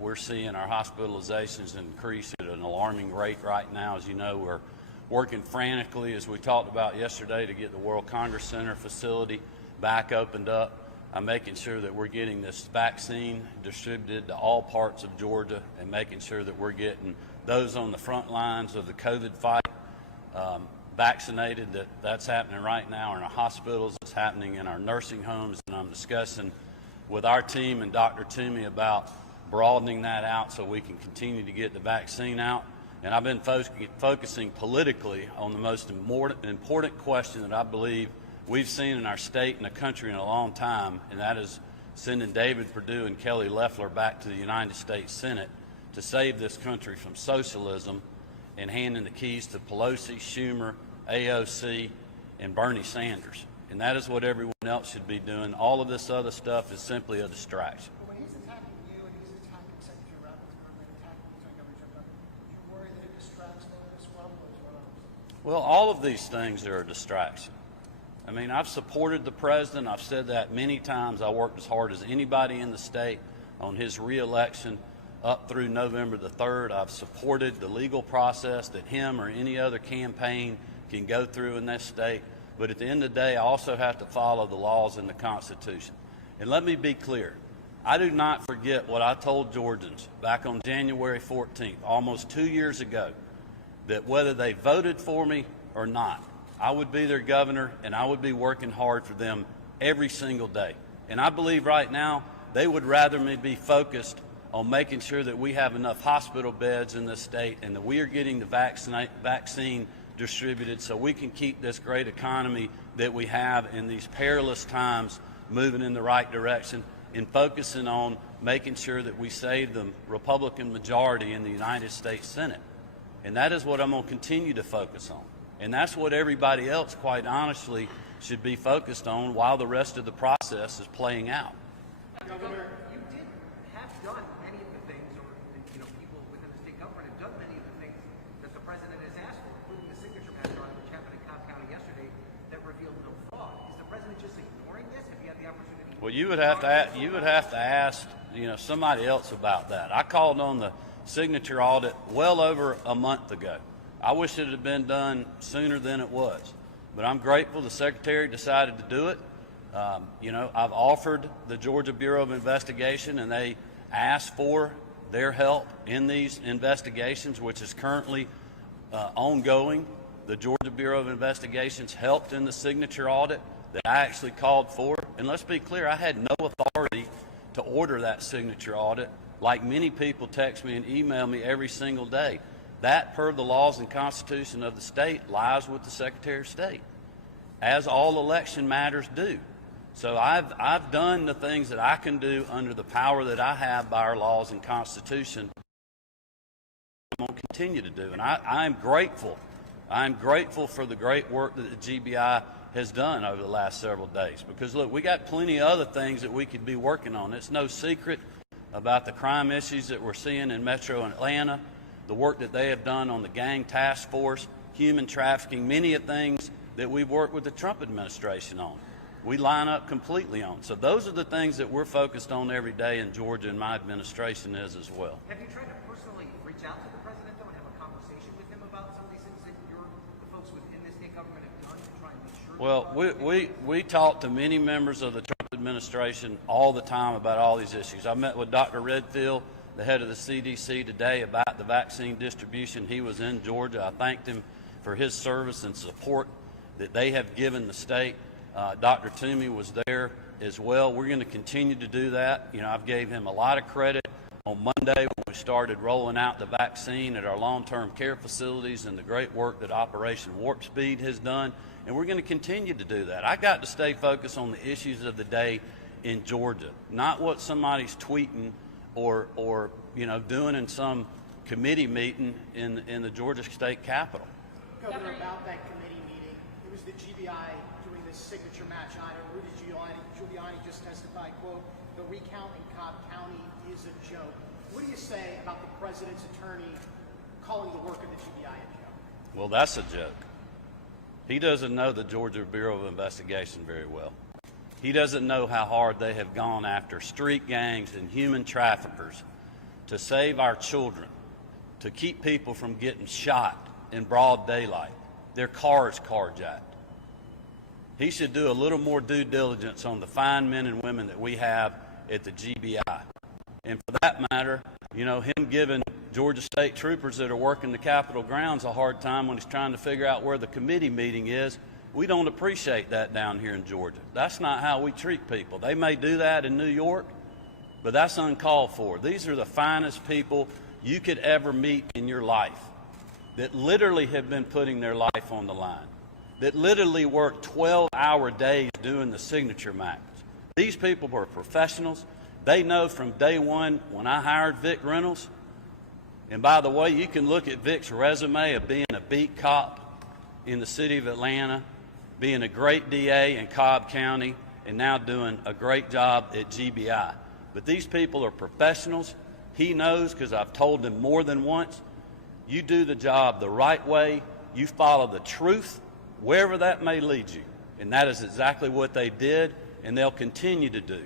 We're seeing our hospitalizations increase at an alarming rate right now. As you know, we're working frantically, as we talked about yesterday, to get the World Congress Center facility back opened up. I'm making sure that we're getting this vaccine distributed to all parts of Georgia and making sure that we're getting those on the front lines of the COVID fight vaccinated. That's happening right now in our hospitals. It's happening in our nursing homes, and I'm discussing with our team and Dr. Toomey about broadening that out so we can continue to get the vaccine out. And I've been focusing politically on the most important question that I believe we've seen in our state and the country in a long time, and that is sending David Perdue and Kelly Loeffler back to the United States Senate to save this country from socialism and handing the keys to Pelosi, Schumer, AOC, and Bernie Sanders. And that is what everyone else should be doing. All of this other stuff is simply a distraction. But when he's attacking you and he's attacking Secretary Raphael and attacking Lieutenant Governor Jon Ossoff, do you worry that it distracts them as well? Well, all of these things are a distraction. I mean, I've supported the president. I've said that many times. I worked as hard as anybody in the state on his reelection up through November the 3rd. I've supported the legal process that him or any other campaign can go through in this state. But at the end of the day, I also have to follow the laws and the Constitution. And let me be clear. I do not forget what I told Georgians back on January 14th, almost 2 years ago, that whether they voted for me or not, I would be their governor and I would be working hard for them every single day. And I believe right now they would rather me be focused on making sure that we have enough hospital beds in this state and that we are getting the vaccine distributed so we can keep this great economy that we have in these perilous times moving in the right direction, and focusing on making sure that we save the Republican majority in the United States Senate. And that is what I'm going to continue to focus on. And that's what everybody else, quite honestly, should be focused on while the rest of the process is playing out. Governor, you did have done many of the things, or people within the state government have done many of the things that the president has asked for, including the signature match audit, which happened in Cobb County yesterday, that revealed no fraud. Is the president just ignoring this? Have you had the opportunity? Well, you would have to ask somebody else about that. I called on the signature audit well over a month ago. I wish it had been done sooner than it was, but I'm grateful the Secretary decided to do it. I've offered the Georgia Bureau of Investigation, and they asked for their help in these investigations, which is currently ongoing. The Georgia Bureau of Investigations helped in the signature audit that I actually called for. And let's be clear, I had no authority to order that signature audit, like many people text me and email me every single day. That, per the laws and Constitution of the state, lies with the Secretary of State, as all election matters do. So I've done the things that I can do under the power that I have by our laws and Constitution. I'm going to continue to do, and I'm grateful. I'm grateful for the great work that the GBI has done over the last several days. Because look, we got plenty of other things that we could be working on. It's no secret about the crime issues that we're seeing in Metro Atlanta, the work that they have done on the gang task force, human trafficking, many of things that we've worked with the Trump administration on. We line up completely on. So those are the things that we're focused on every day in Georgia, and my administration is as well. Have you tried to personally reach out to the president, though, and have a conversation with him about some of these things that the folks within the state government have done to try and make sure? Well, we talk to many members of the Trump administration all the time about all these issues. I met with Dr. Redfield, the head of the CDC, today about the vaccine distribution. He was in Georgia. I thanked him for his service and support that they have given the state. Dr. Toomey was there as well. We're going to continue to do that. I've gave him a lot of credit on Monday when we started rolling out the vaccine at our long-term care facilities and the great work that Operation Warp Speed has done. And we're going to continue to do that. I got to stay focused on the issues of the day in Georgia, not what somebody's tweeting or doing in some committee meeting in the Georgia State Capitol. Governor, about that committee meeting, it was the GBI doing this signature match item. Rudy Giuliani just testified, quote, the recount in Cobb County is a joke. What do you say about the president's attorney calling the work of the GBI a joke? Well, that's a joke. He doesn't know the Georgia Bureau of Investigation very well. He doesn't know how hard they have gone after street gangs and human traffickers to save our children, to keep people from getting shot in broad daylight, their cars carjacked. He should do a little more due diligence on the fine men and women that we have at the GBI. And for that matter, you know, him giving Georgia State troopers that are working the Capitol grounds a hard time when he's trying to figure out where the committee meeting is, we don't appreciate that down here in Georgia. That's not how we treat people. They may do that in New York, but that's uncalled for. These are the finest people you could ever meet in your life that literally have been putting their life on the line, that literally work 12-hour days doing the signature match. These people are professionals. They know from day one when I hired Vic Reynolds, and by the way, you can look at Vic's resume of being a beat cop in the city of Atlanta, being a great DA in Cobb County, and now doing a great job at GBI. But these people are professionals. He knows, because I've told him more than once, you do the job the right way, you follow the truth, wherever that may lead you. And that is exactly what they did, and they'll continue to do.